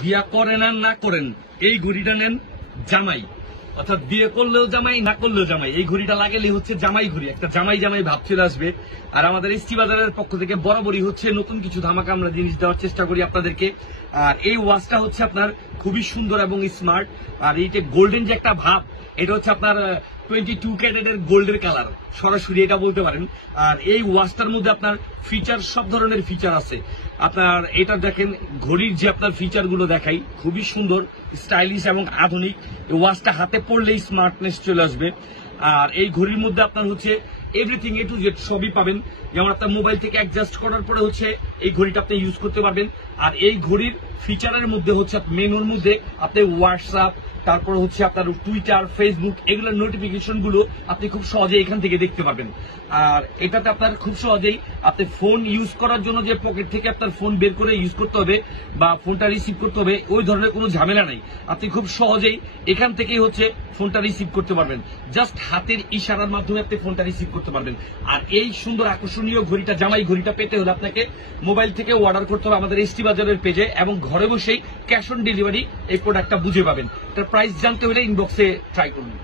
বিয়া করেন আর না করেন এই ঘড়িটা নেন জামাই, অর্থাৎ বিয়ে করলেও জামাই না করলেও জামাই। এই ঘড়িটা লাগালে হচ্ছে জামাই ঘড়ি, একটা জামাই জামাই ভাব চলে আসবে। আর আমাদের এসটি বাজারের পক্ষ থেকে বরাবরই হচ্ছে নতুন কিছু ধামাকা আমরা জিনিস দেওয়ার চেষ্টা করি আপনাদেরকে। আর এই ওয়াচটা হচ্ছে আপনার খুবই সুন্দর এবং স্মার্ট। আর এইটা গোল্ডেন যে একটা ভাব, এটা হচ্ছে আপনার 22 ক্যারেটের গোল্ডের কালার, সরাসরি এটা বলতে পারেন। আর এই ওয়াচটার মধ্যে আপনার ফিচার, সব ধরনের ফিচার আছে। আপনার এটা দেখেন, ঘড়ির যে আপনার ফিচার গুলো দেখাই, খুবই সুন্দর, স্টাইলিশ এবং আধুনিক। এই ওয়াচটা হাতে পড়লেই স্মার্টনেস চলে আসবে। আর এই ঘড়ির মধ্যে আপনার হচ্ছে এভরিথিং এ টু জেড সবই পাবেন। যেমন আপনার মোবাইল থেকে অ্যাডজাস্ট করার পরে হচ্ছে এই ঘড়িটা আপনি ইউজ করতে পারবেন। আর এই ঘড়ির ফিচারের মধ্যে হচ্ছে মেনুর মধ্যে আপনি হোয়াটসঅ্যাপ, তারপর হচ্ছে আপনার টুইটার, ফেসবুক, এগুলোর নোটিফিকেশন গুলো আপনি খুব সহজে এখান থেকে দেখতে পাবেন। আর এটাতে আপনার খুব সহজেই আপনি ফোন ইউজ করার জন্য যে পকেট থেকে আপনার ফোন বের করে ইউজ করতে হবে বা ফোনটা রিসিভ করতে হবে, ওই ধরনের কোনো ঝামেলা নেই। আপনি খুব সহজেই এখান থেকেই হচ্ছে ফোনটা রিসিভ করতে পারবেন। জাস্ট হাতের ইশারার মাধ্যমে আপনি ফোনটা রিসিভ করতে পারবেন। আর এই সুন্দর আকর্ষণীয় ঘড়িটা, জামাই ঘড়িটা পেতে হলে আপনাকে মোবাইল থেকে অর্ডার করতে হবে আমাদের এসটি বাজারের পেজে, এবং ঘরে বসেই ক্যাশ অন ডেলিভারি এই প্রোডাক্টটা বুঝে পাবেন। এটার প্রাইস জানতে হলে ইনবক্সে ট্রাই করুন।